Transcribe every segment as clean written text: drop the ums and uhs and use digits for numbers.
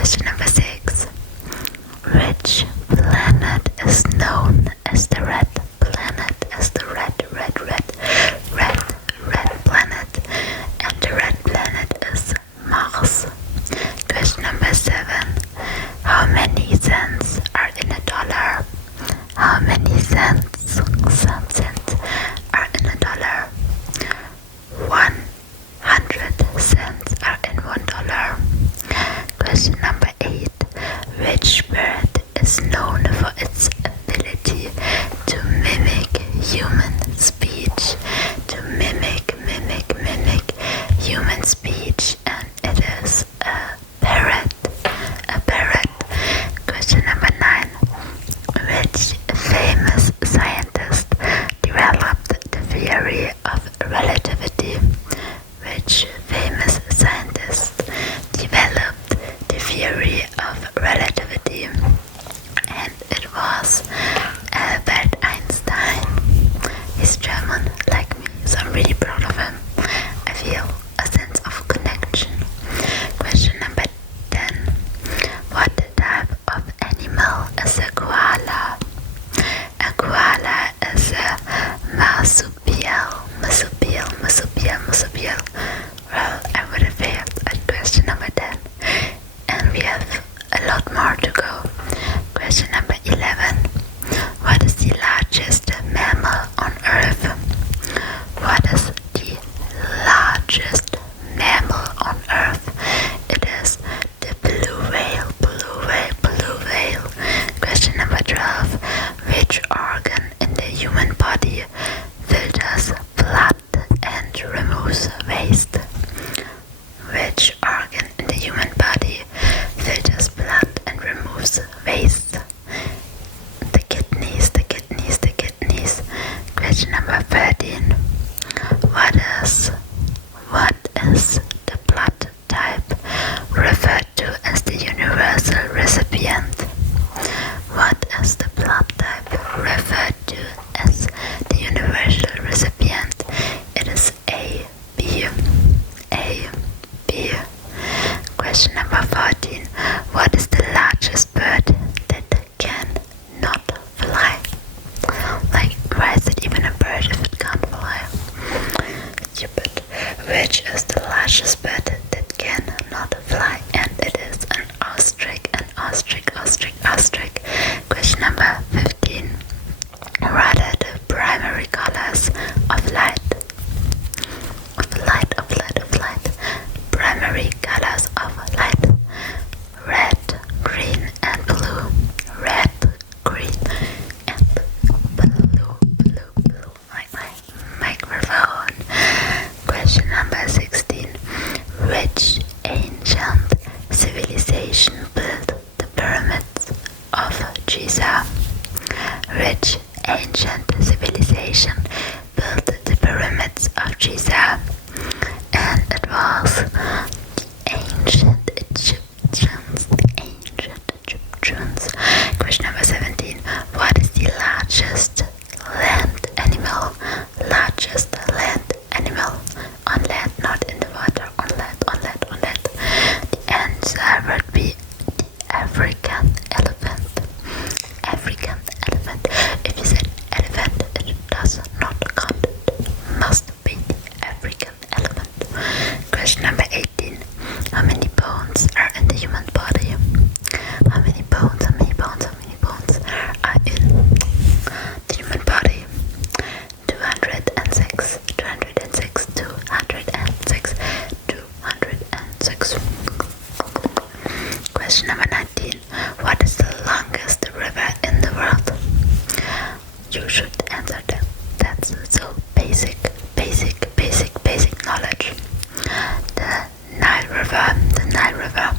Question number 6. Which planet is known as the red planet? As the red planet. And the red planet is Mars. Question number 7. How many cents are in a dollar? How many cents are in a dollar? 100 cents are in $1. Question number 8. Which bird is known for its ability to mimic human speech? To mimic human speech, and it is a parrot. A parrot. Question number 9. Which famous scientist developed the theory of relativity? Which famous scientist developed the theory of relativity? And it was Albert Einstein. He's German, like me, so I'm really proud of him. I feel a sense of connection. Question number 10. What type of animal is a koala? A koala is a marsupial. Well, I would have failed at question number 10. And we have a lot more to go. Question number 11. What is the largest mammal on Earth? What is the largest mammal on Earth? It is the blue whale. Question number 12. Which organ in the human body filters blood and removes waste? Which organ in the human body filters blood and removes waste? The kidneys. Question number 13. What is the blood type referred to as the universal recipient? What is the blood type referred to as the universal recipient? It is A, B. Question number 14. What is the largest bird that cannot fly? Like, why is it even a bird if it can't fly? Stupid. Which is the largest bird that cannot fly? And it is an ostrich. Question number 15. What are the primary colors of light? Primary colors of light. Red, green, and blue. Red, green, and blue. My microphone. Question number 16. Which ancient civilization built the pyramids of Giza? Which ancient civilization built the pyramids of Giza? And it was the ancient Egyptians. Question number 17. What is the largest land animal? On land, not in the water. On land. The answer would be the African elephant. If you said elephant, it does not count. It must be the African elephant. Question number 18. How many bones are in the human body? How many bones are in the human body? 206. Question number 19. What is the longest river in the world? You should answer that. That's so basic knowledge. The Nile River.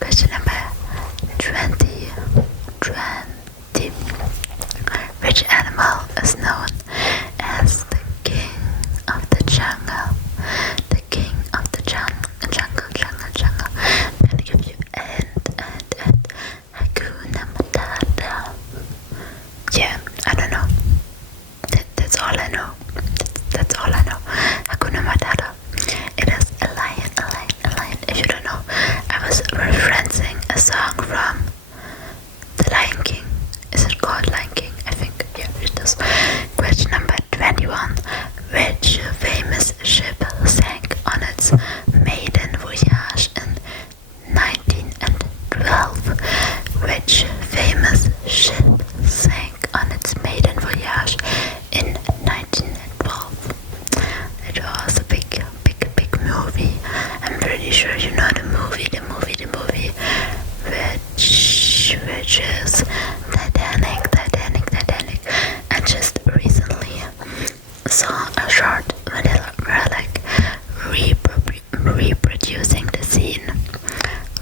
Question number 20. Which animal is known as the king of the jungle? The king of the jungle. I'm gonna give you and a song from The Lion King. Is it called Lion King? I think, yeah, it is. Question number 21. Which famous ship sank on its maiden voyage in 1912? Which famous ship sank on its maiden voyage in 1912? It was a big movie. I'm pretty sure you know the movie, which is Titanic. I just recently saw a short where they were like reproducing the scene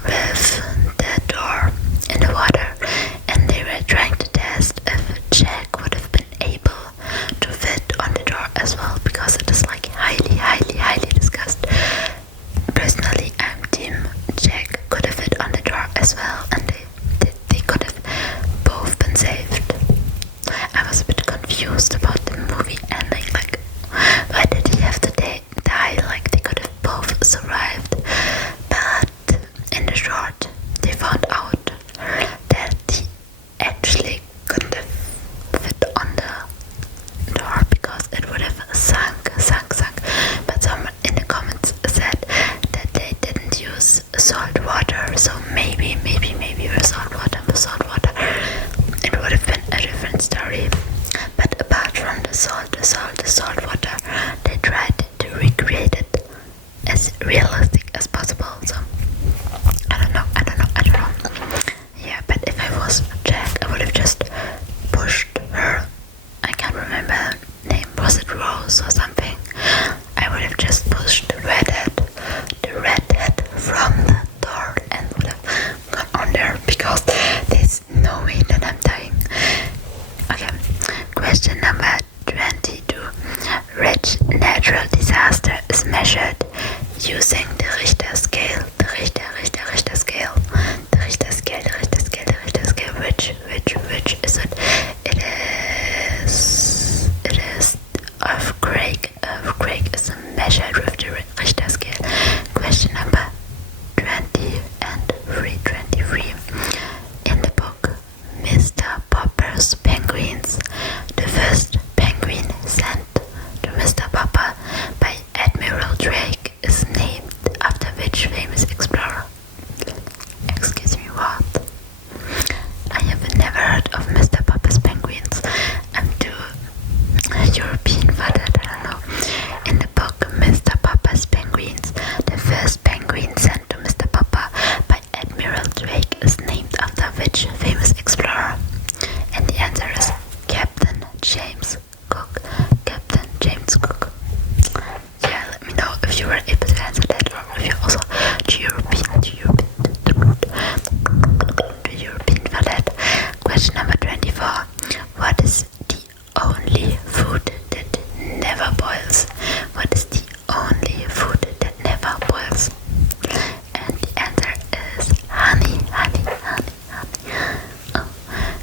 with the door in the water, and they were trying to test if Jack would have been able to fit on the door as well, because it is like highly discussed. Personally, I'm team Jack could have fit on the door as well, and they could have both been saved. I was a bit confused about the movie ending, like why did he have to die? Like they could have both survived, but in the short they found out that he actually couldn't have fit on the door because it would have sunk. But someone in the comments said that they didn't use salt water, so maybe with salt water it would have been a different story. But apart from the salt water, they tried to recreate it as realistic as possible. So I don't know. Yeah, but if I was Jack, I would have just pushed her. I can't remember her name. Was it Rose or something? I would have just pushed the redhead from the door and would have gone on there, because there's no way that I'm dying. Okay, question number 22. Which natural disaster is measured using the Richter scale? The Richter scale. Which is it? It is earthquake. Earthquake is measured with the Richter scale. Question number 23. In the book Mr. Popper's Penguins, the first penguin sent to Mr. Popper by Admiral Drake is named after which famous explorer? Excuse me, what? I have never heard of Mr. Popper's Penguins. I'm too European for that, I don't know. In the book Mr. Popper's Penguins, the first penguin sent to Mr. Popper by Admiral Drake is named after which famous explorer? And the answer is Captain James Cook. Yeah, let me know if you were able to answer that, or if you're also too European for that. Question number 24. What is the only food that never boils? What is the only food that never boils? And the answer is honey. Oh,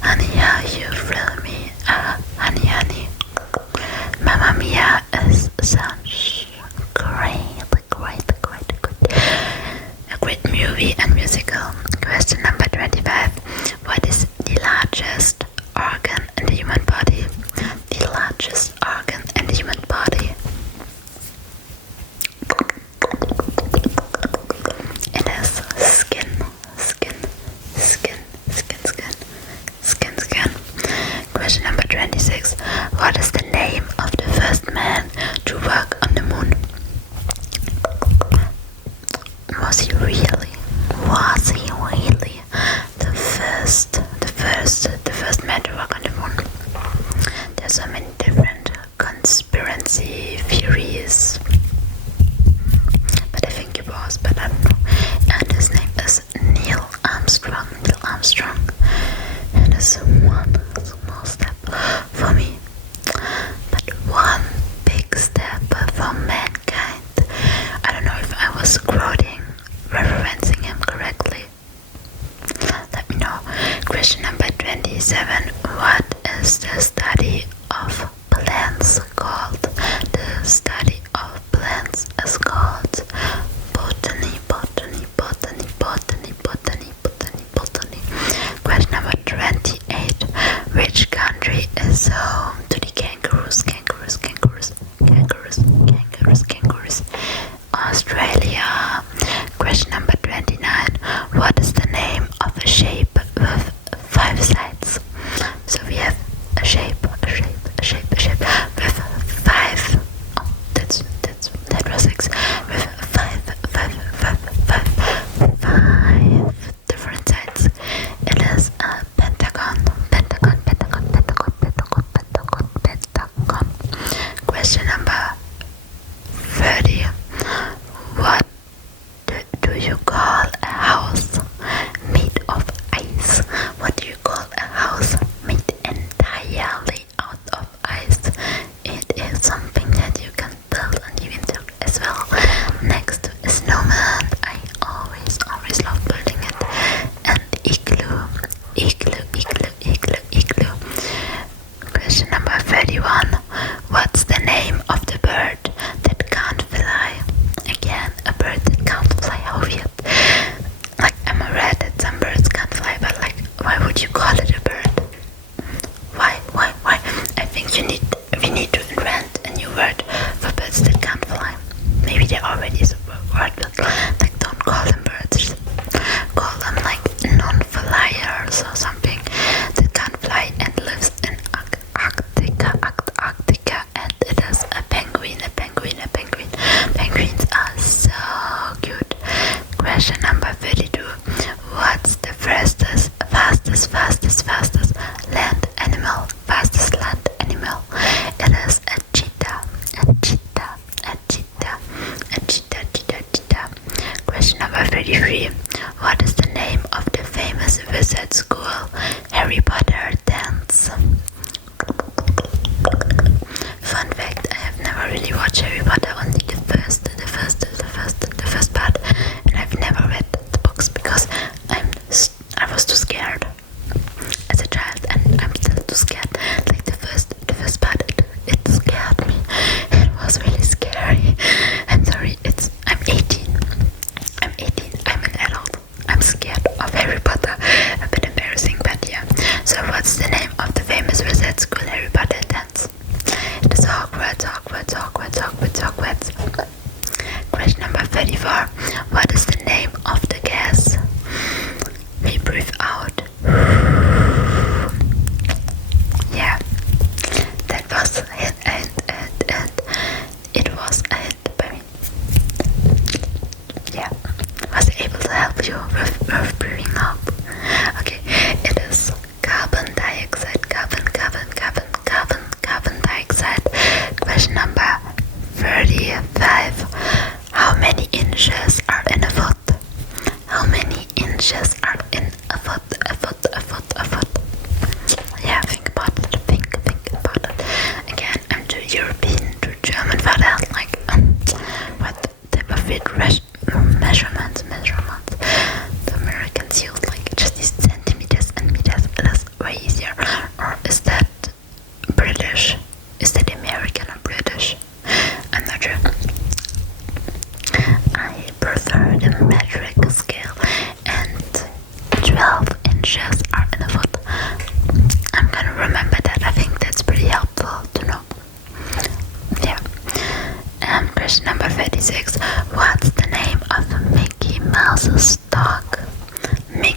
honey, how you thrill me. Honey. Mamma Mia is such a great movie and musical. Question number 25. What is the largest organ in the human body? The largest organ in the human body. It is skin. Question number 26. What is the name of the first man to work on the moon? Was he really the first man to work on the moon? There's so many different conspiracy theories, but I think he was, but I don't know. And his name is Neil Armstrong. And it's one small step for me, but one big step for mankind. I don't know if I was referencing him correctly. Let me know. Question number 27. What is the study of plants called? The study of plants is called botany.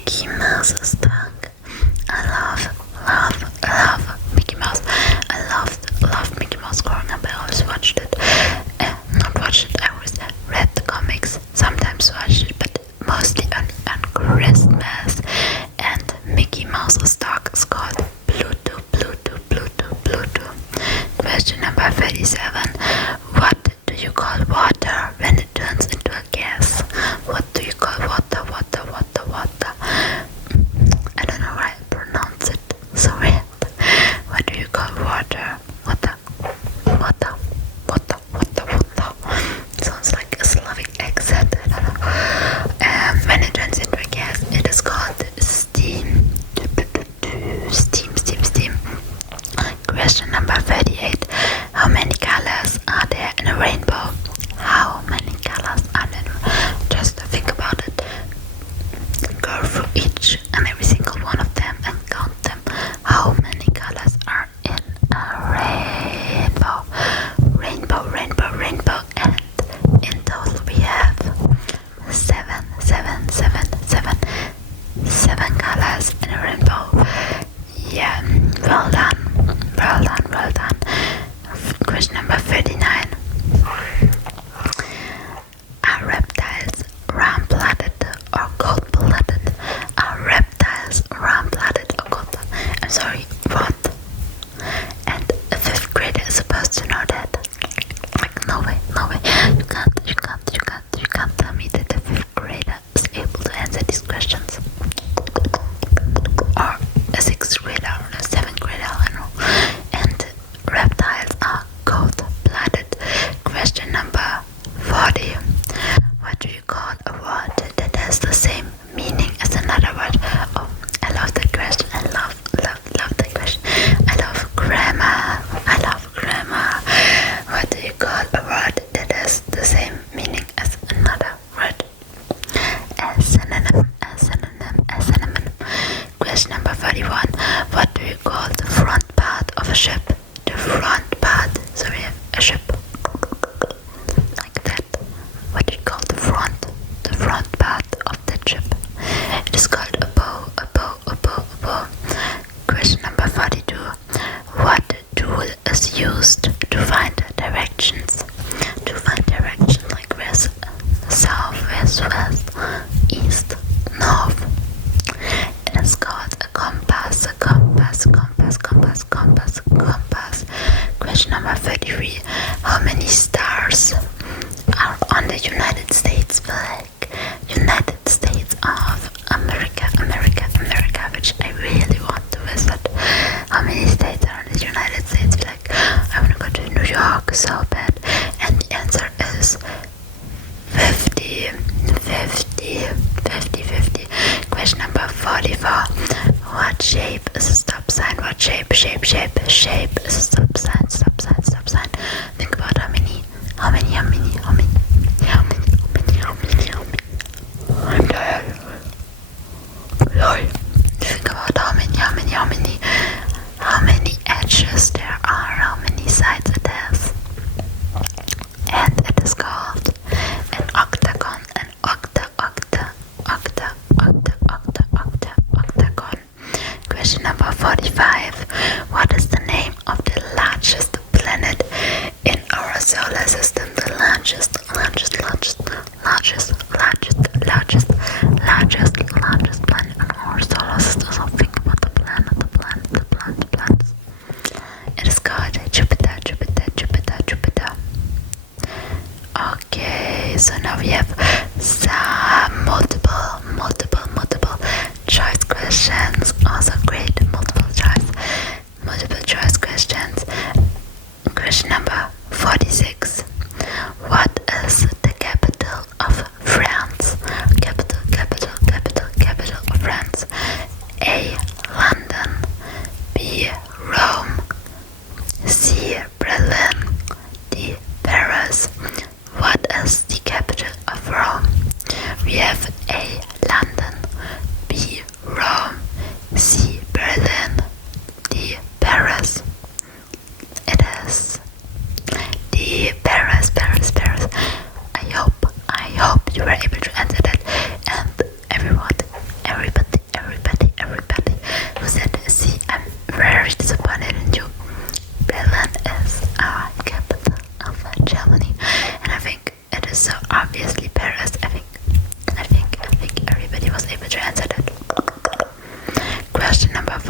Mickey Mouse's dog. I love Mickey Mouse. I loved Mickey Mouse growing up. I always watched it. Not watched it, I always read the comics. Sometimes watched it, but mostly on Christmas. And Mickey Mouse's dog is called Pluto. Question number 37. What do you call water when it turns into a gas? What do you call water? I don't know how to pronounce it. Sorry. What do you call water? Water. Sounds like a Slavic accent. I don't know. When it turns into a gas, it is called steam. Steam. Question number 38. How many colors are there in a rainbow? How many colors are there? Just think about it. Go through each and every single one of them and count them. How many colors are in a rainbow? Rainbow. And in total we have seven colors in a rainbow. Yeah, well done. Question number 39. Are reptiles warm-blooded or cold-blooded? Are reptiles warm-blooded or cold-blooded? I'm sorry, what? And a 5th grader is supposed to know that. Like, no way. You can't tell me that a 5th grader is able to answer these questions. Or a 6th grader or a 7th grader, I don't know. And reptiles are cold-blooded. Question number 40. What do you call a word that has the same meaning as another word? Oh, I love that question. I love that question. I love grammar. What do you call a word that has the same meaning as another word? A synonym. Question number 41. What do you call the front part of a ship? The front part. Sorry, a ship. Like that. What do you call the front part of the ship? It is called a bow. Question number 42. What tool is used to find directions? To find direction, like west, south, west, east, north. It is called a compass. Question number 33. How many stars are on the United States flag? United States of America, which I really want to visit. How many states are on the United States flag? I want to go to New York so bad. And the answer is 50. Question number 44. What shape is a stop sign? What shape is a stop sign? Think about how many. I'm tired. Think about how many edges there are, how many sides it has. And it is called an octagon, octagon. Question number 45. What is the name of the largest planet in our solar system? The largest planet in our solar system. So think about the planets. It is called Jupiter. Okay, so now we have some multiple choice questions. Also great multiple choice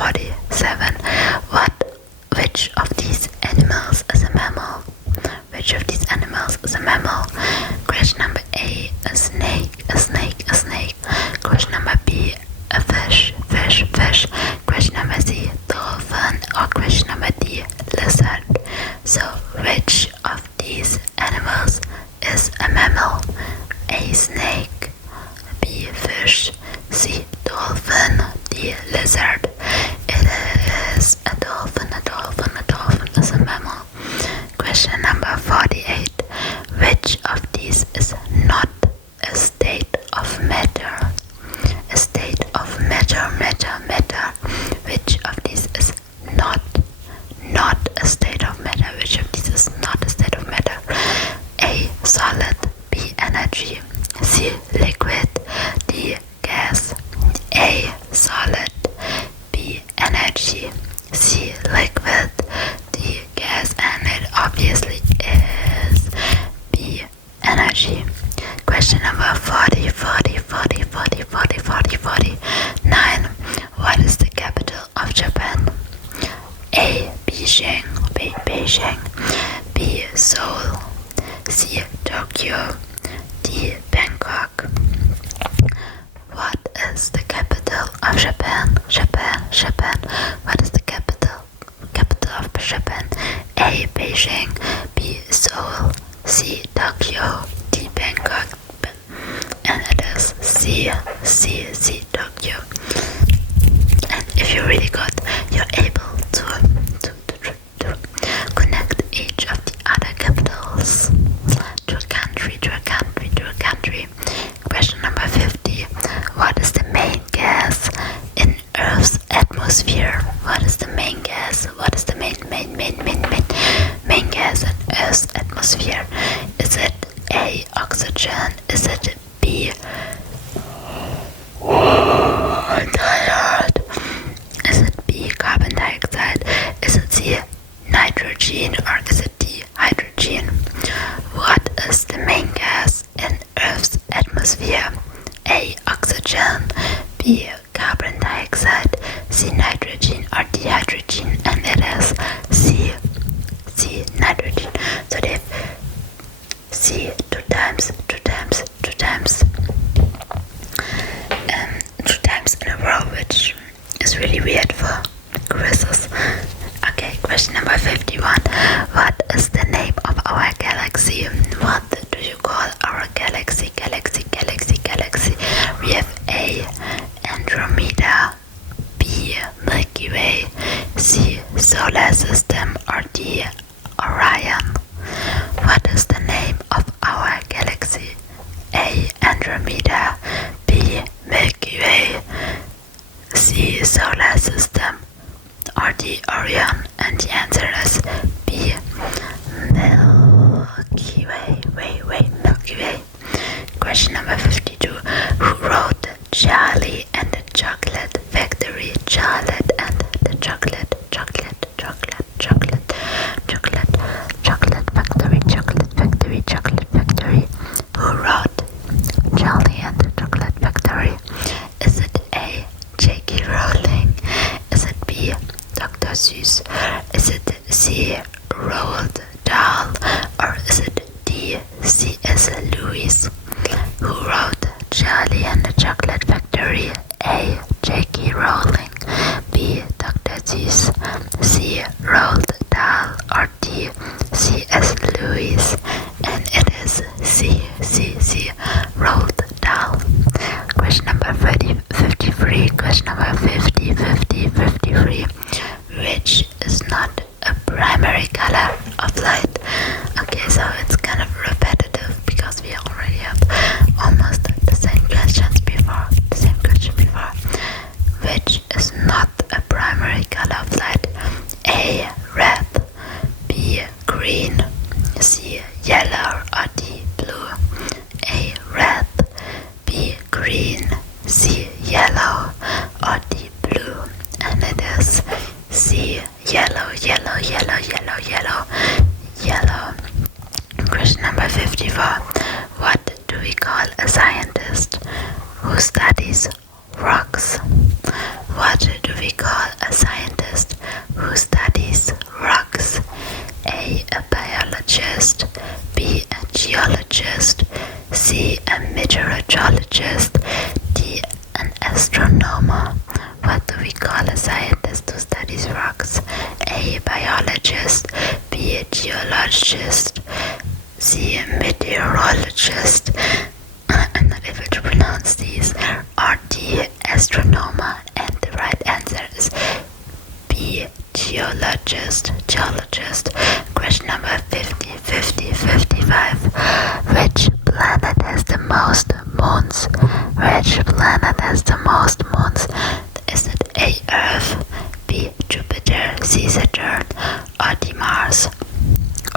47. Which of these animals is a mammal? Which of these animals is a mammal? Question number A, a snake, a snake, a snake. Question number B, a fish, fish, fish. Question number C, dolphin, or question number D, lizard. So which of these animals is a mammal? A, snake, B, fish, C, dolphin, D, lizard. It is a dolphin, a dolphin, a dolphin is a mammal. Question number 48. Which of these is not a state of matter? A state of matter, matter, matter. Which of these is not a state of matter? Which of these is not a state of matter? A, solid, B, energy, C, liquid, D, gas. A, solid, B, energy, C, liquid, D, gas, and it obviously is B, energy. Question number 49. What is the capital of Japan? A, Beijing, Beijing, B, Seoul, C, Tokyo, D, Bangkok. What is the capital of Japan? Japan. What is the capital of Japan? A, Beijing, B, Seoul, C, Tokyo, D, Bangkok. And it is C, Tokyo. And if you're really good, you're able to connect each of the other capitals to a country. Question number 50. What is the main gas in Earth's atmosphere? What is the main gas? What is the main gas in Earth's atmosphere? Is it A, oxygen? Is it B, I'm tired. Is it B, carbon dioxide? Is it C, nitrogen? Or is it D, hydrogen? What is the main gas in Earth's atmosphere? A, oxygen, B, carbon dioxide, C, nitrogen, or D, hydrogen? And it is C, nitrogen. So they have C two times in a row, which is really weird for quizzes. Okay, question number 51. What is the name of our galaxy? What do you call our galaxy? We have A, Andromeda, B, Milky Way, C, Solar System, or D, Orion. What is the name of our galaxy? A, Andromeda, B, Milky Way, C, Solar System, or D, Orion? And the answer is B, Milky Way. Milky Way. Question number 52. Who wrote Charlie and the Chocolate Factory? Charlotte and the Chocolate Factory. Who wrote Charlie and the Chocolate Factory? Is it A, J.K. Rowling? Is it B, Dr. Seuss? Is it C, Roald Dahl? Or is it D, C.S. Lewis? Who wrote Charlie and the Chocolate Factory? A, J.K. Rowling, B, Dr. Seuss, C, Roald Dahl, or D, C.S. Lewis? And it is C, Roald Dahl. Question number 53. Question number 53. Which is not a primary color of light? Okay, so it's kind of repetitive because we already have almost the same question before. Which is not a primary color of light? A, red, B, green, C, yellow, or D, blue? A, red, B, green, C, yellow, or D, blue? geologist, C. meteorologist, I'm not able to pronounce these, or D. astronomer, and the right answer is B. geologist. Question number 55. Which planet has the most moons? Is it A. Earth, B. Jupiter, C. Saturn, or D. Mars?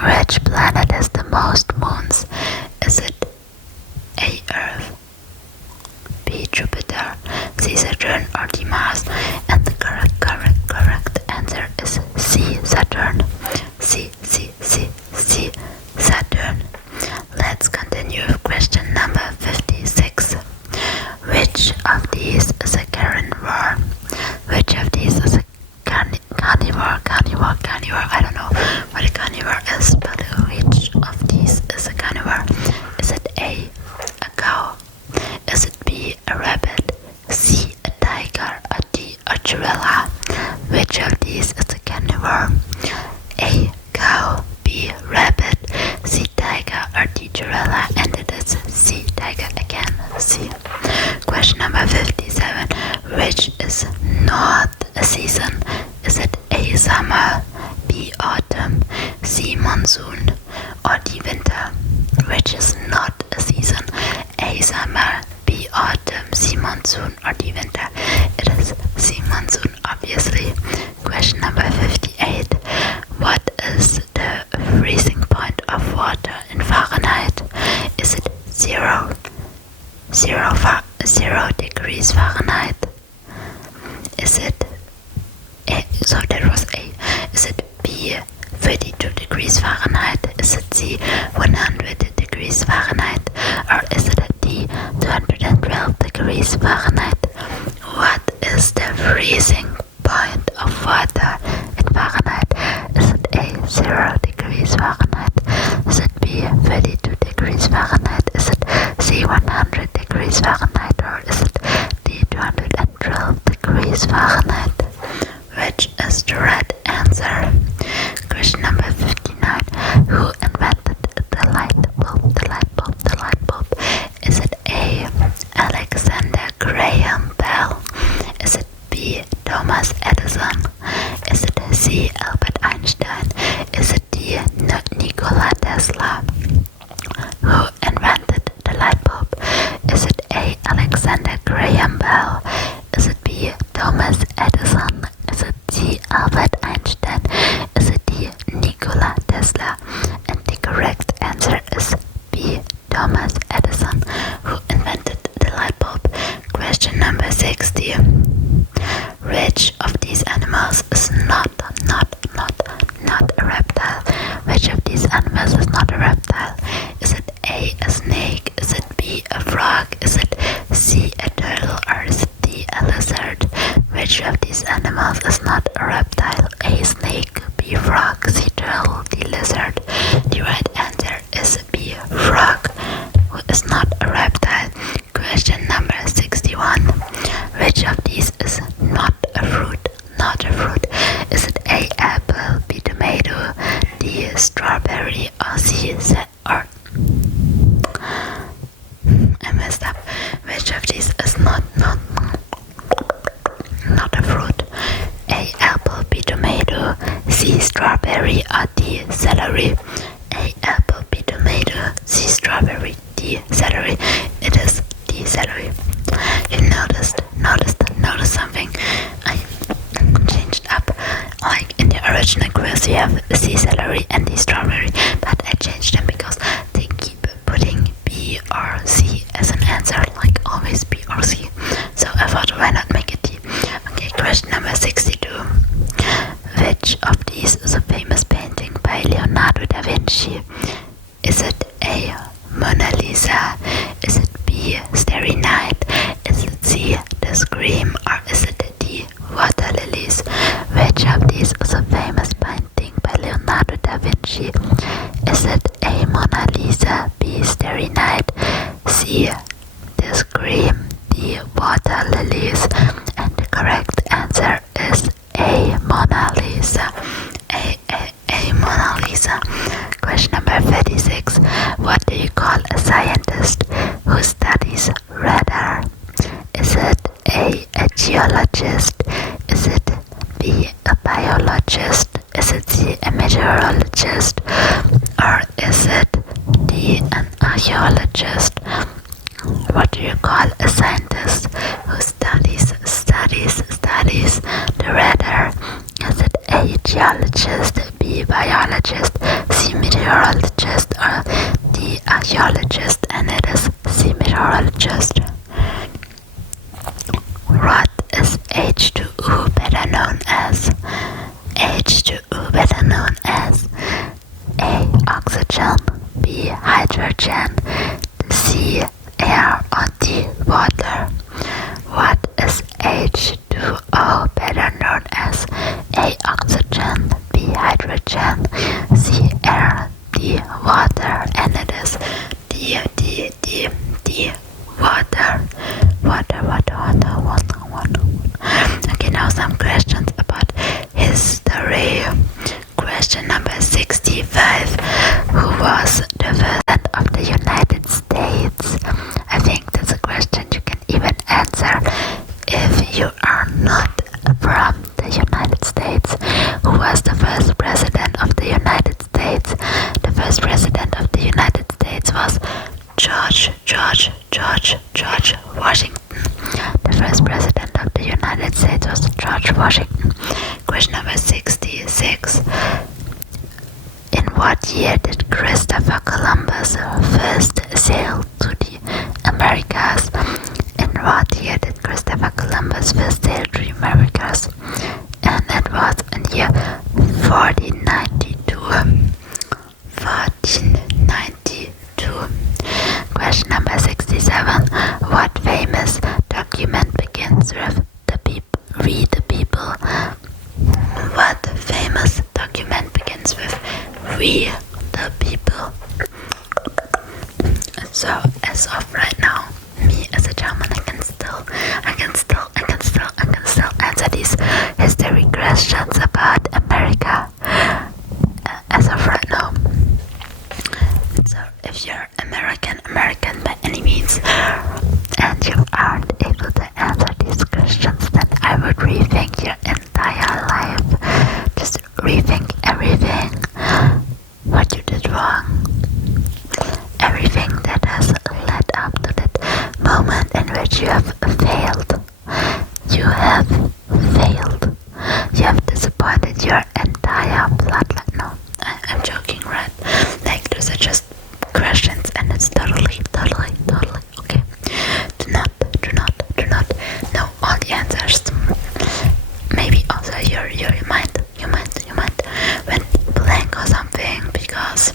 Which planet has the most moons? Is it A. Earth, B. Jupiter, C. Saturn, or D. Mars? And the correct answer is C. Saturn. C. Saturn. Let's continue with question number 56. Which of these is a carnivore? Which of these is a carnivore? I don't know what a carnivore is, but which of these is a carnivore? Is it A. a cow? Is it B. a rabbit, C. a tiger, or D. a gorilla? Which of these is a carnivore? A. cow, B. rabbit, C. tiger, or D. gorilla? And it is C. tiger again. C. Question number 57. Which is not a season? Is it A. summer, B. autumn, C. monsoon, or D. winter? Which is not a season? A. summer, B. autumn, C. monsoon, or D. winter? It is C. monsoon, obviously. Question number 58. What is the freezing point of water in Fahrenheit? Is it 0 degrees Fahrenheit? Is it A? So that was A. Is it B. 32 degrees Fahrenheit? Is it C. 100 degrees Fahrenheit? Or is it D. 212 degrees Fahrenheit? What is the freezing point of water in Fahrenheit? Is it A. 0 degrees Fahrenheit? Is it B. 32 degrees Fahrenheit? Is it C. 100 degrees Fahrenheit? Or is it D. 212 degrees Fahrenheit? Which is the right answer? Question number 59. Who invented the light bulb? Is it A. Alexander Graham Bell? Is it B. Thomas Edison? Is it C. Albert Einstein? Is it D. Nikola Tesla? Who invented the light bulb? Is it A. Alexander Graham Bell? Is it B. Thomas Edison? Is it C. Albert Einstein? Is it D. Nikola Tesla? And the correct answer is B. Thomas Edison, who invented the light bulb. Question number 60. Which of these animals is not a reptile? Which of these animals is not a reptile? Is it A. a snake? Is it B. a frog? Is it C. a turtle? Or is it D. a lizard? Which of these animals is not a reptile? A. snake, B. frog, C. turtle, D. lizard. The right answer is B. frog, who is not a reptile. Question number 61. Which of these is not a fruit? Is it A. apple, B. tomato, D. strawberry, or C. or I messed up. Which of these is not a fruit? A. apple, B. tomato, C. strawberry, or D. celery? A. apple, B. tomato, C. strawberry, D. celery. It is D. celery. You noticed something? I changed up. Like in the original quiz you have C. celery and D. strawberry, but I changed them because they keep putting B or C as an answer, like always B or C. So I thought, why not make it D? Okay, question number 62. Which of these is a famous painting by Leonardo da Vinci? geologist, B. biologist, C. meteorologist, or D. archaeologist, and it is C. meteorologist. What is H2O better known as? H2O better known as A. oxygen, B. hydrogen, C. air, or D. water. What is H2O better known as? A. oxygen, B. hydrogen, C. air, D. water, and it is D. Water. Okay, now some questions about history. Question number 65. Who was the president of the United States? I think that's a question you can even answer if you are not from the United States. Who was the first president of the United States? The first president of the United States was George Washington. The first president of the United States was George Washington. Question number 66. In what year did Christopher Columbus first sail to the Americas? In what year did Christopher Columbus first sail to the Americas? And it was in the year 1492. Question number 67. What famous document begins with we the people? What famous document begins with we the people? So as of right now, me as a German, I can still answer these history questions about America as of right now. So if you're American by any means, and you aren't able to answer these questions, then I would rethink your entire life. Just rethink everything, what you did wrong, everything that has led up to that moment in which you have failed. You have failed. You have disappointed your entire bloodline. No, I'm joking, right? Like, those are just questions, and it's totally okay. Do not know all the answers. Maybe also your mind went blank or something because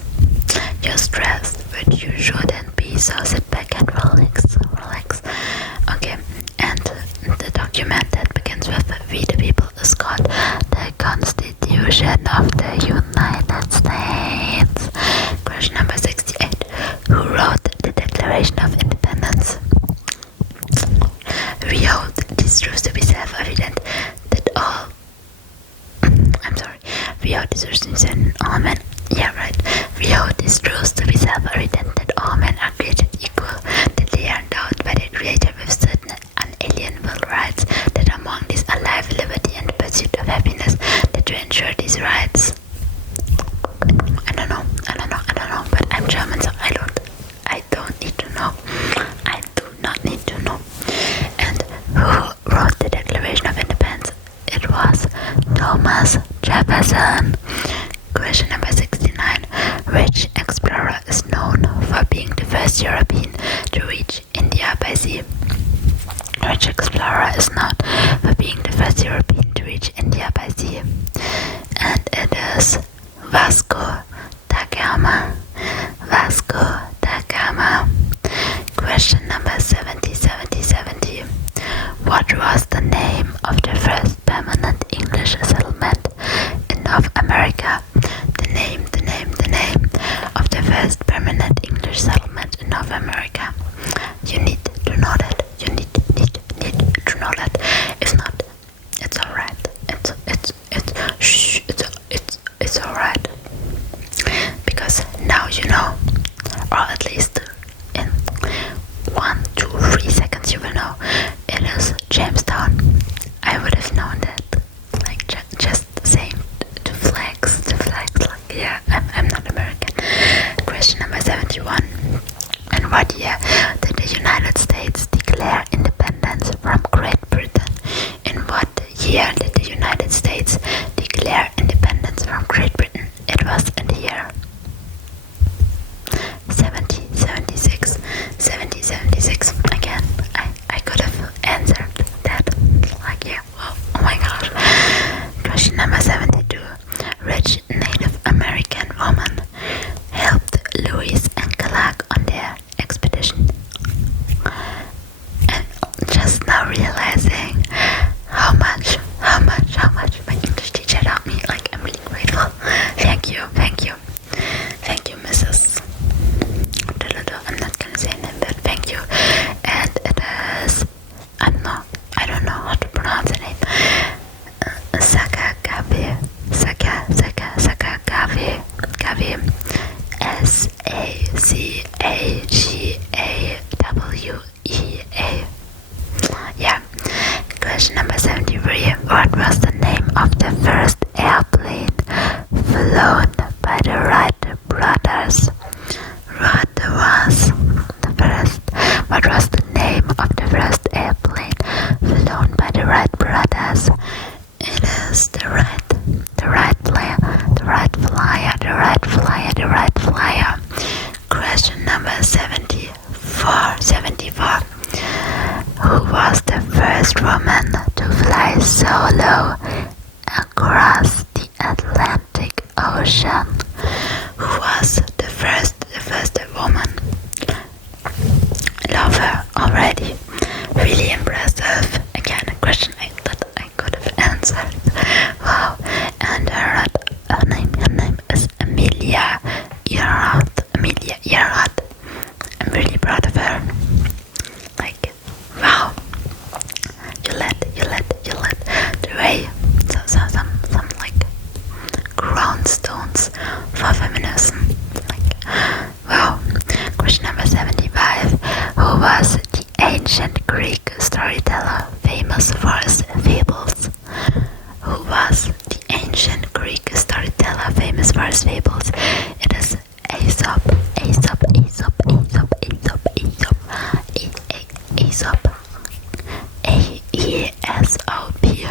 you're stressed, but you shouldn't be. So sit back and relax. Okay, and the document that begins with we the people is called the Constitution of the United States. Question number 68. Who wrote the Declaration of Independence? We hold these truths to be self-evident that all... We hold these truths to be self-evident. Yeah, right. We hold these truths to be self-evident that all men are created equal, that they are endowed by their Creator with certain unalienable rights, that among these are life, liberty, and the pursuit of happiness, that to ensure these rights... I don't know, but I'm German, so I don't need to know. I do not need to know. And who wrote the Declaration of Independence? It was Thomas Jefferson. Question number 69. Which explorer is known for being the first European to reach India by sea? Which explorer is known for being the first European to reach India by sea? And it is Vasco da Gama. Question number 70. What was the name of the first permanent English settlement in North America? The name of the first permanent English settlement in North America. You need to know that. You need to know that. If not, it's alright. It's alright. Because now you know, or at least in 1, 2, 3 seconds you will know. It is Jamestown. I would have known that. Like, just saying to flex, like, yeah, I'm not American. Question number 71. In what year did the United States declare independence from Great Britain? In what year did the United States declare independence 73. What was the name of the first airplane flown by the Wright brothers? What was the name of the first airplane flown by the Wright brothers? It is the Wright flyer. Question number 74. Who was the first woman to fly solo across the Atlantic Ocean? Who was the first woman? Love her already. Really impressive. Again, a question that I could have answered. Wow. And her name is Amelia Earhart. I'm really proud of her. Like, wow. You let the way some like ground stones for feminism. Like, wow. Question number 75. Who was the ancient Greek storyteller famous for his fables? Who was the ancient Greek storyteller famous for his fables? It is Aesop. A-E-S-O-P.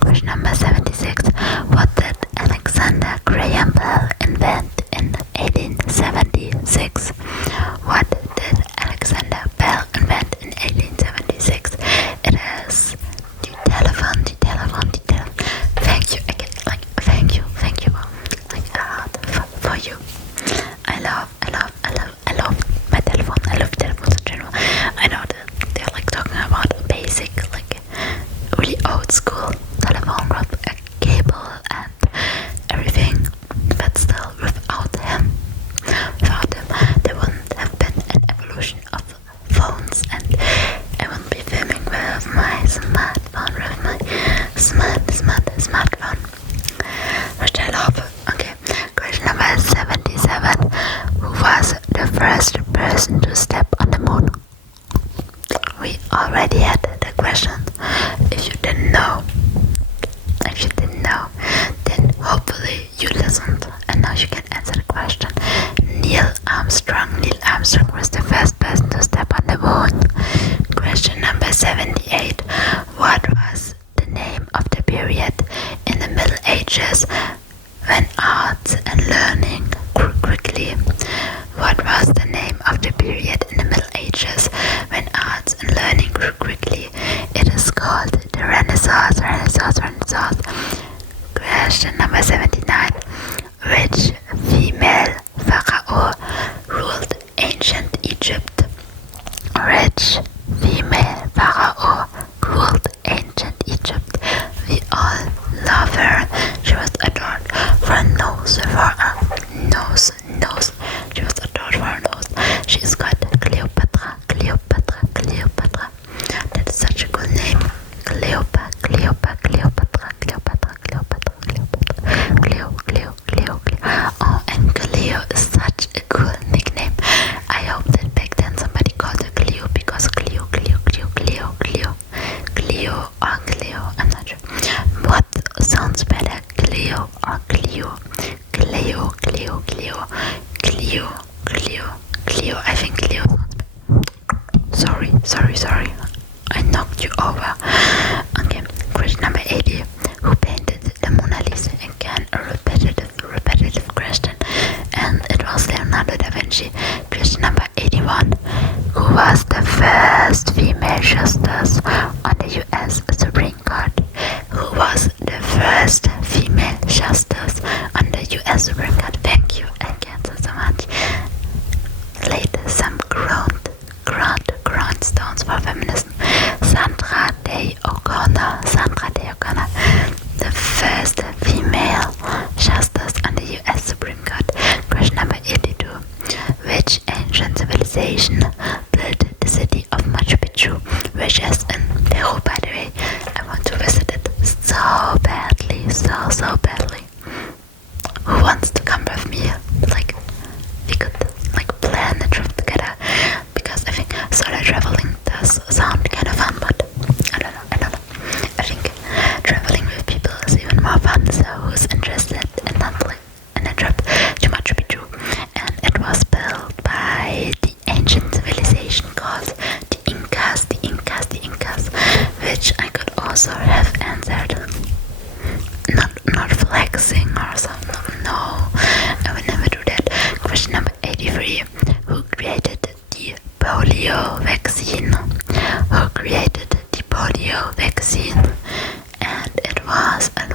Question number 76. What did Alexander Graham Bell invent in 1876? What did Alexander Bell invent in 1876? It is the telephone. Thank you again, thank you, like for you. I love my telephone. I love telephones in general. I know that they're like talking about a basic, like really old school telephone with a cable and everything, but still without him, there wouldn't have been an evolution of phones, and I wouldn't be filming with my smartphone, smartphone, which I love. Okay, question number 77. Who was the first person to step on the moon? We already had the question. If you didn't know, then hopefully you listened and now you can answer the question. Neil Armstrong was the first person to step on the moon. Question number 78. What was the name of the period in the Middle Ages when arts and learning grew quickly? What was the name of the period in the Middle Ages when arts and learning grew quickly? It is called the Renaissance. Question number 79. Which female pharaoh ruled ancient Egypt? Which female pharaoh ruled ancient Egypt? We all love her. She was adored for her nose. She was adored for her nose. She's got Cleopatra. That is such a cool name. Cleopatra. Oh, and Cleo is such a cool nickname. I hope that back then somebody called her Cleo, because Cleo or Cleo, I'm not sure. What sounds better, Cleo or Cleo? Cleo, I think Cleo. Sorry. I knocked you over. Okay, question number 80. Who painted the Mona Lisa? Again, a repetitive question. And it was Leonardo da Vinci. Question number 81. Who was the first female justice on the US Supreme Court? Who was the first female justice on the US Supreme Court? Thank you again so much. Laid some groundstones for feminism. Sandra Day O'Connor, the first female justice on the US Supreme Court. Question number 82. Which ancient civilization built the city of Machu Picchu, which is in Peru, by the way? I want to visit it so badly, so badly. Who wants to come with me? Like, we could plan a trip together, because I think solo traveling does sound kind of fun, but I don't know. I think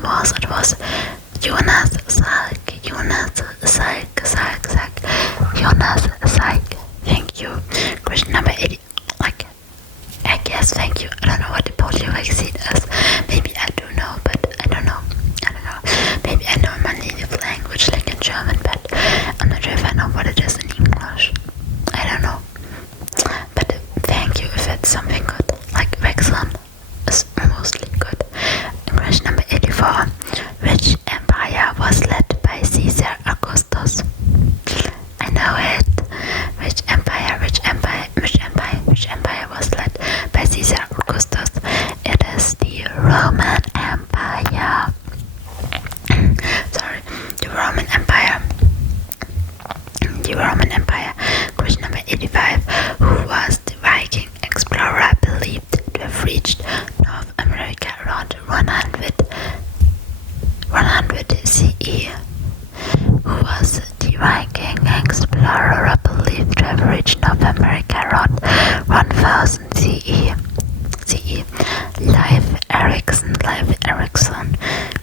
was. It was Jonas Salk. Jonas Salk. Thank you. Question number 80. I guess thank you. I don't know what the polio vaccine is. Maybe I do know, but I don't know. Maybe I know my native language, like in German, but I'm not sure if I know what it is in English. I don't know. But thank you if it's something good. Like vaccine is mostly good. Question number 84. Which empire was led by Caesar Augustus? I know it. Which empire was led by Caesar Augustus? It is the Roman Empire. Sorry, the Roman Empire. Question number 85. Who was the Viking explorer believed to have reached North America around 100 CE? Who was the Viking explorer believed to have reached North America around 1000 CE? Leif Erikson.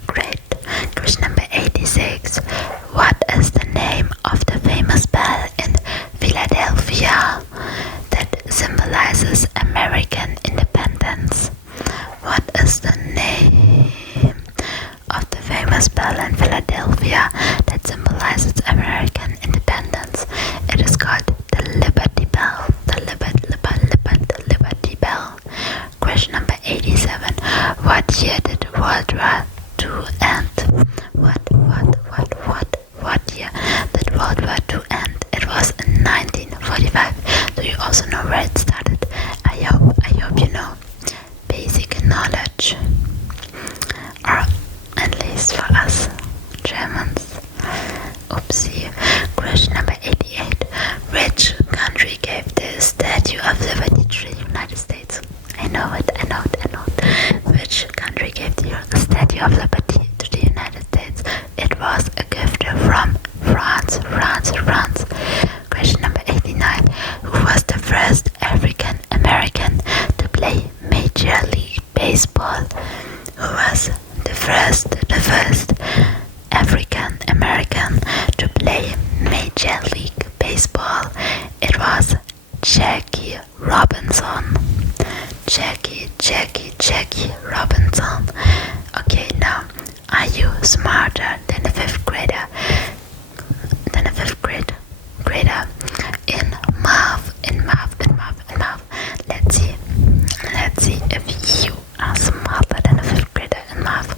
Great. Question number 86. What is the name of the famous bell in Philadelphia that symbolizes American independence? What is the name of the famous bell in Philadelphia that symbolizes American independence? It is called the Liberty Bell. The Liberty Bell. Question number 87. What year did World War II end? What year did World War II end? It was in 1945. Do you also know where it started? I hope you know. Basic knowledge. Or at least for us Germans. Oopsie. Question number 88. Which country gave the Statue of Liberty to the United States? I know it. Which country gave the Statue of Liberty to the United States? It was a gift from France. Question number 89. Who was the first African American to play Major League Baseball? Who was the first African American to play Major League Baseball? It was Jackie Robinson. Jackie Robinson. Okay, now, are you smarter than a 5th grader? In math. Let's see if you are smarter than a 5th grader in math.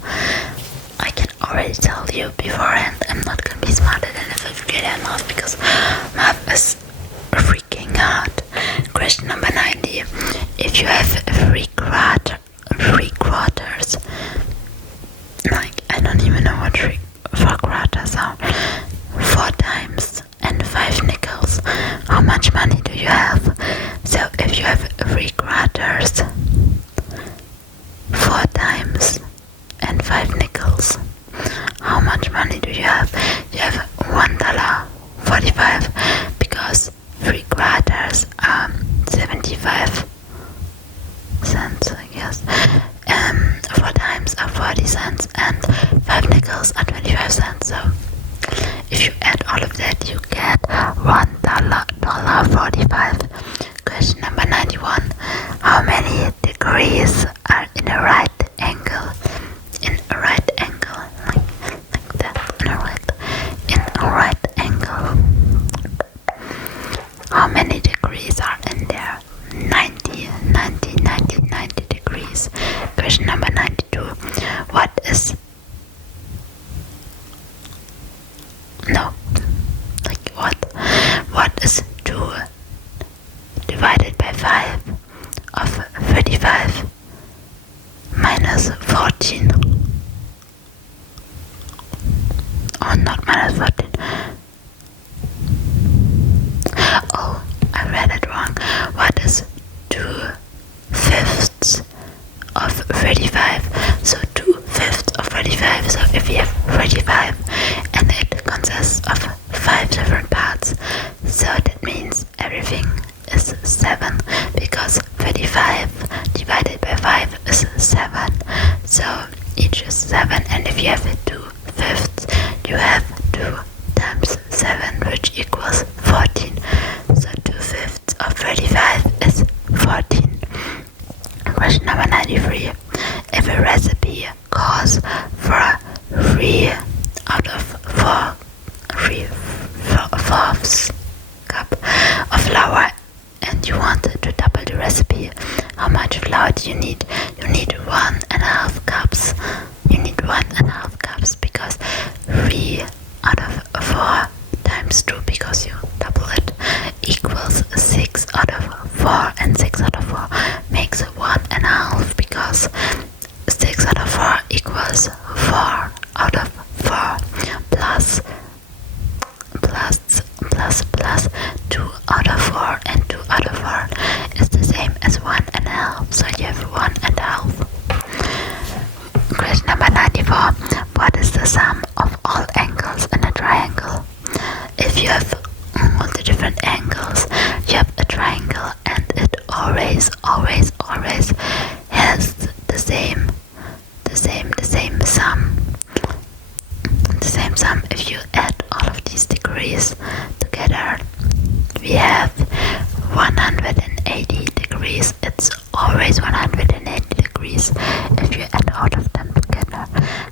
I can already tell you beforehand, I'm not gonna be smarter than a 5th grader in math because math is freaking hard. Question number 90. If you have three quarters, like I don't even know what 4 quarters are, 4 times and 5 nickels, how much money do you have? So if you have 3 quarters, 4 times and 5 nickels, how much money do you have? You have $1.45 because 3 quarters are 75 cents, I guess. 4 times are 40 cents and 5 nickels are 25 cents. So if you add all of that, you get $1.45. Question number 91. How many degrees are in a right angle? In a right angle, like that. In a right angle. How many degrees are in there? 90 degrees. Question number 92. What is What is 2 divided by 5 of 35 minus 14? Oh, not minus 14. Oh, I read it wrong. What is 2/5 of 35? So 2/5 of 35. So if you have 35 and it consists of 5 different parts, so that means everything is 7 because 35 divided by 5 is 7. So each is 7, and if you have 2/5, you have 2 times 7, which equals 14. So 2/5 of 35 is 14. Question number 93. If a recipe calls for 3 out of 4 3/4 cup of flour and you want to double the recipe, how much flour do you need? You need 1.5 cups. You need 1.5 cups because 3 out of 4 times 2, because you double it, equals 6 out of 4, and 6 out of 4 makes 1.5 because 6 out of 4 equals 4 out of 4 plus 2 out of 4, and 2 out of 4 is the same as 1.5, so you have 1.5. Question number 94. What is the sum of all angles in a triangle? If you have all the different angles, you have a triangle, and it always has the same sum. The same sum. If you add all of these degrees together, we have 180 degrees. It's always 180 degrees if you add all of them together.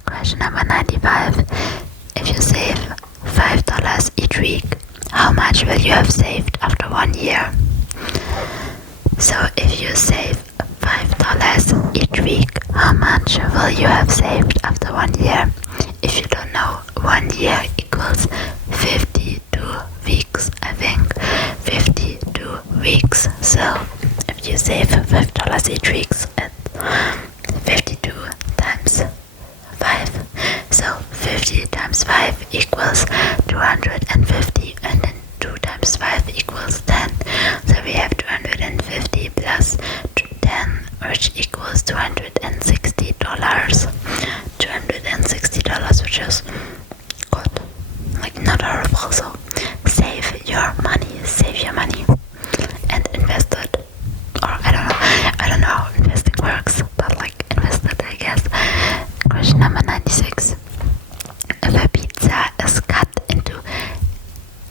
Question number 95. If you save $5 each week, how much will you have saved after 1 year? So if you save $5 each week, how much will you have saved after 1 year? If you don't know, 1 year equals 52 weeks, I think. 52 weeks. So if you save $5 each week, at 52 times 5. So 50 times 5 equals 250, and then 2 times 5 equals 10. So we have 250 plus 10, which equals $260. $260, which is good, like not horrible. So save your money and invest it, or I don't know how investing works, but like invest it, I guess. Question number 96. If a pizza is cut into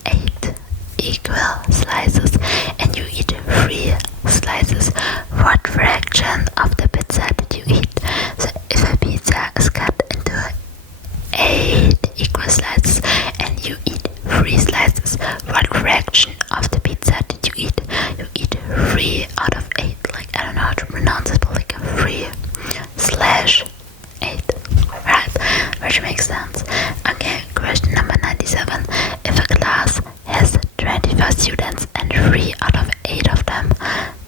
8 equal slices and you eat 3 slices, what fraction of the pizza did you eat? So if a pizza is cut into 8 equal slices and you eat 3 slices, what fraction of the pizza did you eat? You eat 3 out of 8. Like, I don't know how to pronounce it, but like 3/8. Right, which makes sense. Okay, question number 97. If a class has 24 students and 3 out of 8 of them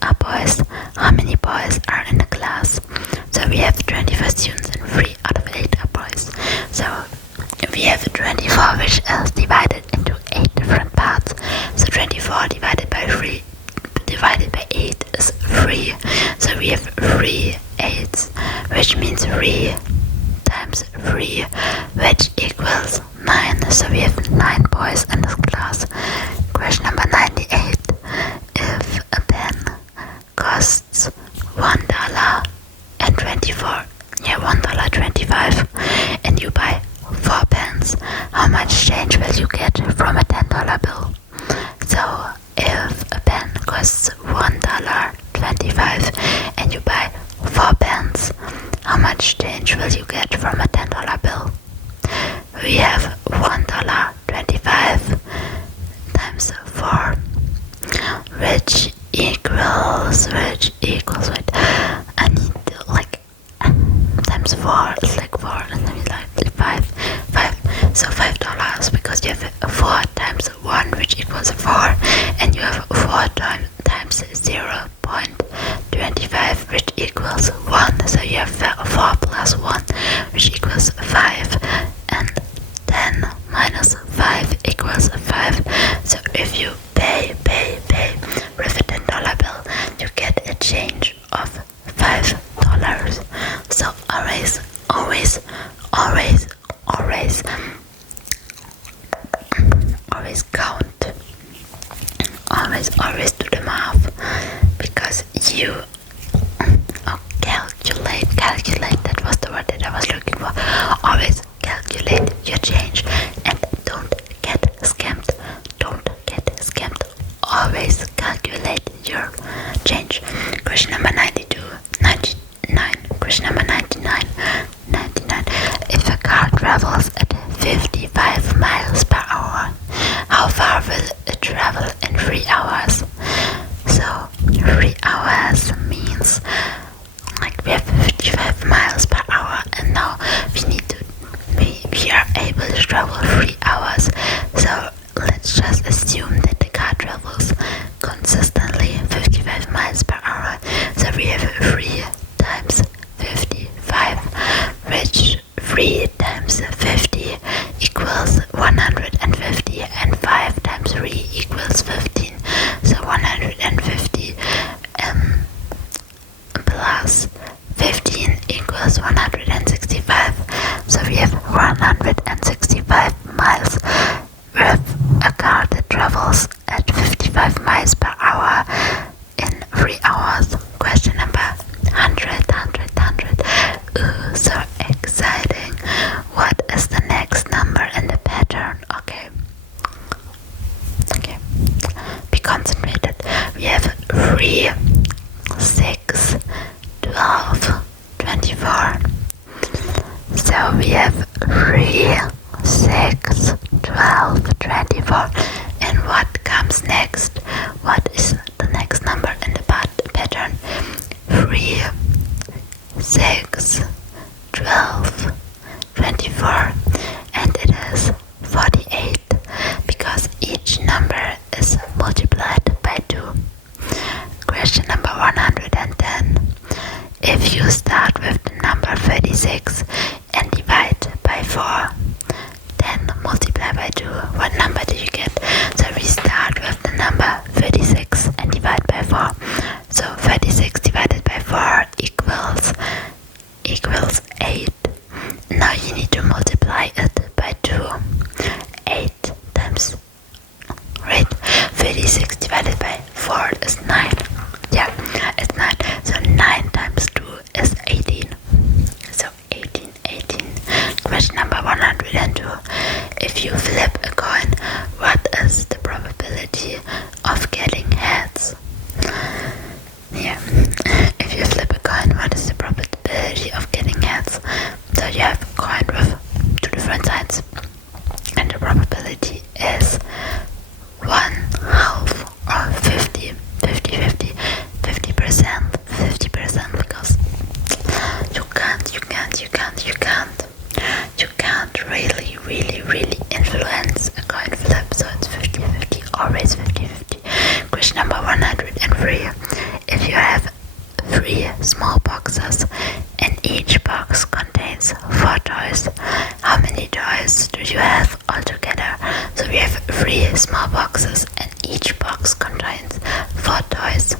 are boys, how many boys are in the class? So we have 24 students and 3 out of 8 are boys. So we have 24, which is divided into 8 different parts. So 24 divided by 3 divided by 8 is 3. So we have 3 8s, which means 3 times 3, which equals 9. So we have 9 boys in this class. Question number 98. If a pen costs $1.25 and you buy 4 pens, how much change will you get from a $10 bill? So if a pen costs $1.25 and you buy 4 pens, how much change will you get from a $10 bill? We have $1.25 times 4, which equals, wait, I need to, like, times 4 is like 4, and then it's like 5, so $5, because you have 4 times 1, which equals 4, and you have 4 times 0.25, which equals 1, so you have 4 plus 1, which equals 5, and 10 minus 5 equals 5. So if you pay with a $10 bill, you get a change of $5. So always count. Always do the math, because you calculate. That was the word that I was looking for. travels at 55 miles per hour, how far will it travel in 3 hours? So 3 hours means like we have 55 miles per hour, and now we are able to travel 3 hours. So let's just assume that the car travels consistently 55 miles per hour. So we have 3 times 55, which 3 times 50 equals 150, and 5 times 3 equals 15. So 150 plus 15 equals 165. So we have 165 miles with a car that travels at 55 miles per hour in 3 hours. Question number 100. Ooh, so exciting. What is the next number in the pattern? Okay. Be concentrated. We have 3, 6, 12, 24. So we have 3, 6, 12, 24. And what comes next? What is the next number in the pattern? 3, 6, 12, 24. And it is 48, because each number is multiplied by 2. Question number 110. If you start with the number 36 and divide by 4, then multiply by 2, what number do you get? So we start with the number 36 and divide by 4. So 36 divided by 4 equals 8. Now you need to multiply it by 2. 8 times, right? 36 divided by 4 is 9. Yeah, it's 9. So 9 times 2 is 18. So 18. Question number 102. If you flip a coin, what is the probability of getting heads? Yeah, if you flip a coin, what is the probability of getting heads? So you have a coin with 2 different sides, and the probability is 1/2 or 50%, 50%, because you can't really influence a coin flip, so it's 50-50, always 50-50. Question number 103. If you have 3 small boxes and each box contains 4 toys, how many toys do you have altogether? So we have 3 small boxes and each box contains 4 toys.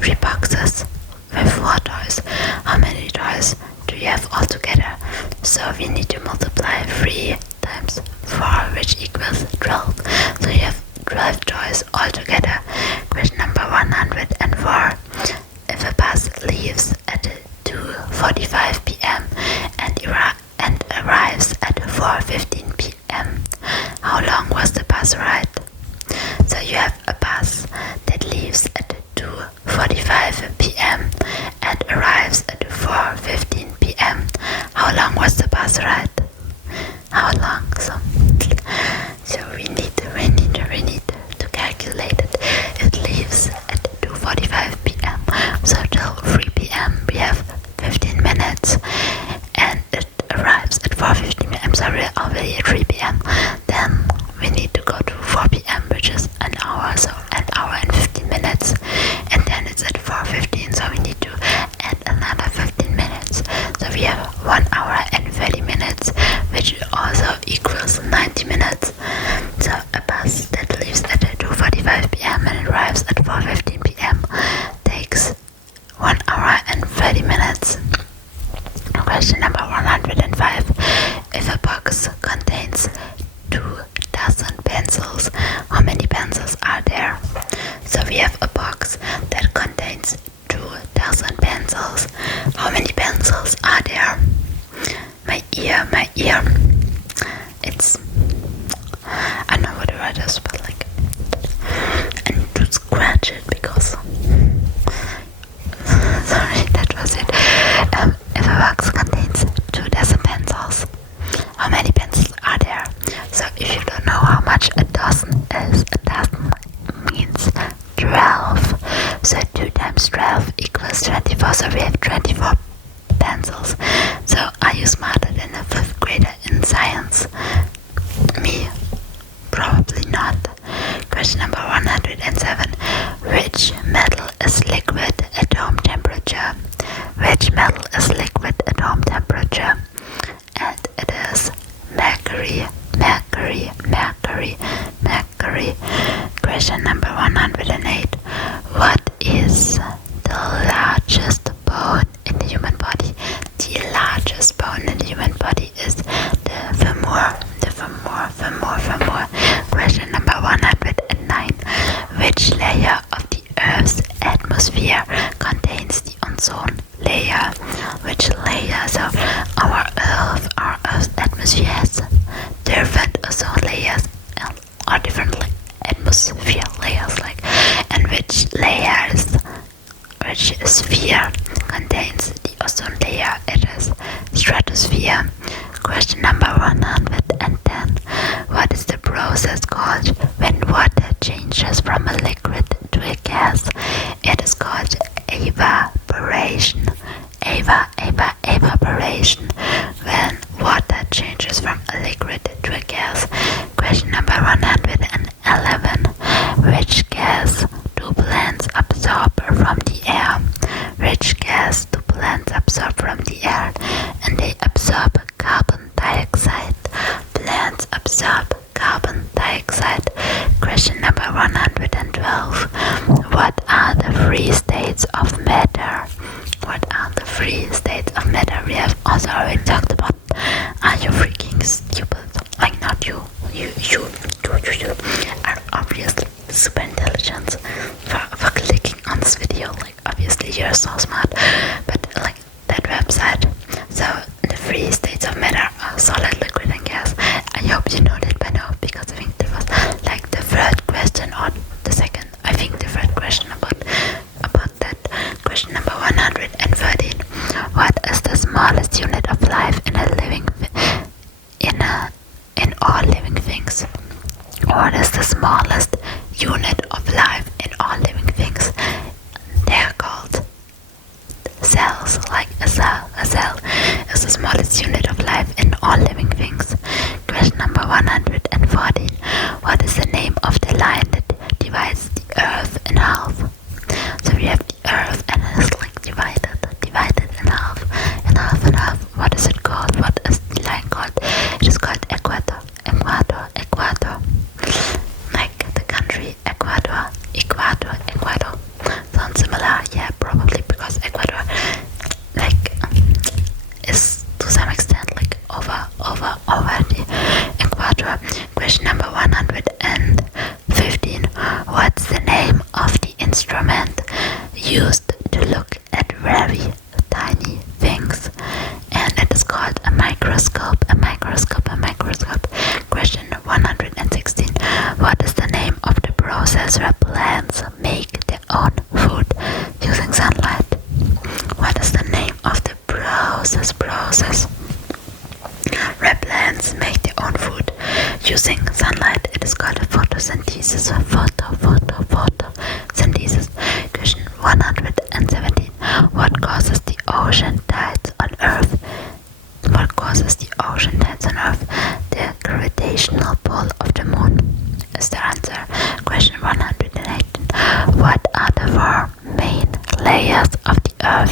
3 boxes with 4 toys. How many toys do you have altogether? So we need to multiply 3 times 4, which equals 12. So you have 12 toys altogether. Question number 104. If a bus leaves at 2:45 p.m. and arrives at 4:15 p.m., how long was the bus ride? So you have a bus that leaves at 2:45 p.m. and arrives at 4:15 p.m. How long was the bus ride? How long? So we need to calculate it. It leaves at 2:45 p.m. So till 3 p.m. we have 15 minutes, and it arrives at 4:15 p.m. So we're already at 3 p.m. Then we need to go to 4 p.m., which is an hour, so an hour and 15 minutes, and then it's at 4:15, so we need to add another 15 minutes. So we have 1 hour and 30 minutes, which also equals 90 minutes. So a bus that leaves at 2:45 p.m. and arrives at 4:15 p.m. takes 1 hour and 30 minutes. Question number 105. If a box contains Mercury, Mercury, Mercury, Mercury. Question number 108. What is the largest bone in the human body? The largest bone in the human body is the femur. The femur. Question number 109. Which layer of the Earth's atmosphere contains the ozone layer? Which layer? So our Earth's atmosphere has different ozone layers or different atmosphere layers, and which sphere contains the ozone layer? It is stratosphere. Question number 110. What is the process called when water changes from a liquid to a gas? It is called evaporation. Evaporation. When water changes from a liquid to a gas. Question number 111. Which gas do plants absorb from the air? Which gas do plants absorb from the air? And they absorb carbon dioxide. Plants absorb carbon dioxide. Question number 112. What are the three states of matter? What are the three states of matter? We have also already talked about. Are you freaking stupid? Like, not you. You are obviously super intelligent for clicking on this video. Like, obviously you're so smart. But like that website. So the three states of matter are solid, liquid, and gas. I hope you know that by now, because I think that was like the third question or the second. I think the third question about that. Question number 113. What is the smallest unit of life in all living things? What is the smallest unit of life in all living things? They are called cells. Like a cell. A cell is the smallest unit of life in all living things. Question number 114. What is the name of the line that divides the earth in half? So we have the earth and it is like divided in half. What is it called? What is the line called? It is called equator. Like the country Ecuador. Sounds similar? Yeah, probably, because Ecuador is to some extent over the equator. Question number 115. What's the name of the instrument used to look at very tiny things? And it is called a microscope. Question 116. What is the name of the process where plants make their own food using sunlight? What is the name of the process where plants make their own food using sunlight? It is called photosynthesis. Photosynthesis. Question 117. What causes the ocean tides on Earth? The gravitational pull of the moon is the answer. Question 118. What are the four main layers of the Earth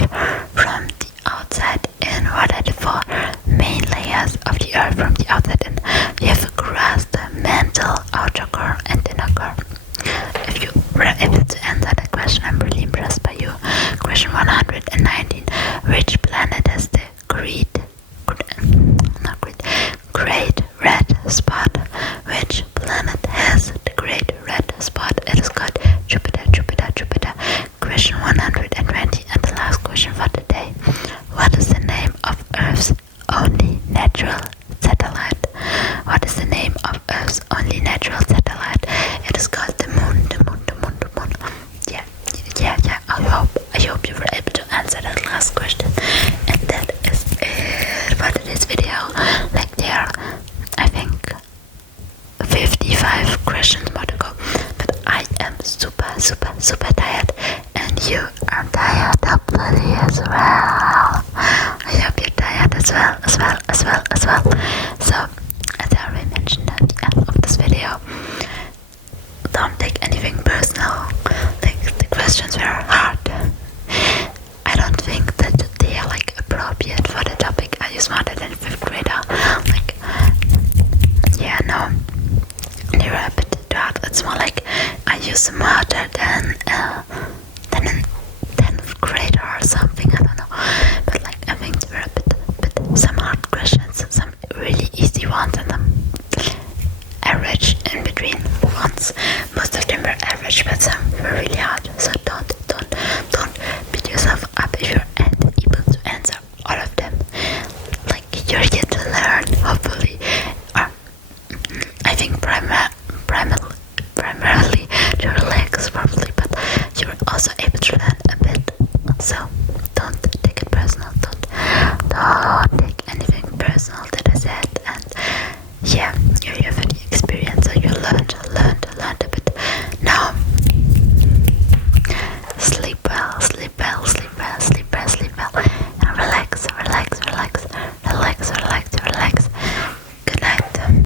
from the outside in? What are the four main layers of the Earth from the outside in? We have a crust, mantle, outer core, and inner core. If you were able to answer that question, I'm really impressed by you. Question 119. Which planet has the great red spot? Which planet has the great red spot? It is called Jupiter. Question 120, and the last question for today. What is the name of Earth's only natural satellite? What is the name of Earth's only natural satellite? It is called the moon. Yeah. I hope you were able to answer that last question. And that is it for today's video. Like, there are, I think, 55 questions more to go. But I am super tired. And you are tired, hopefully, as well. I hope you're tired as well. So, as I already mentioned at the end of this video, don't take anything personal. Like, the questions were hard. I don't think that they are appropriate for the topic. Are you smarter than 5th grader? Spitze were really hot.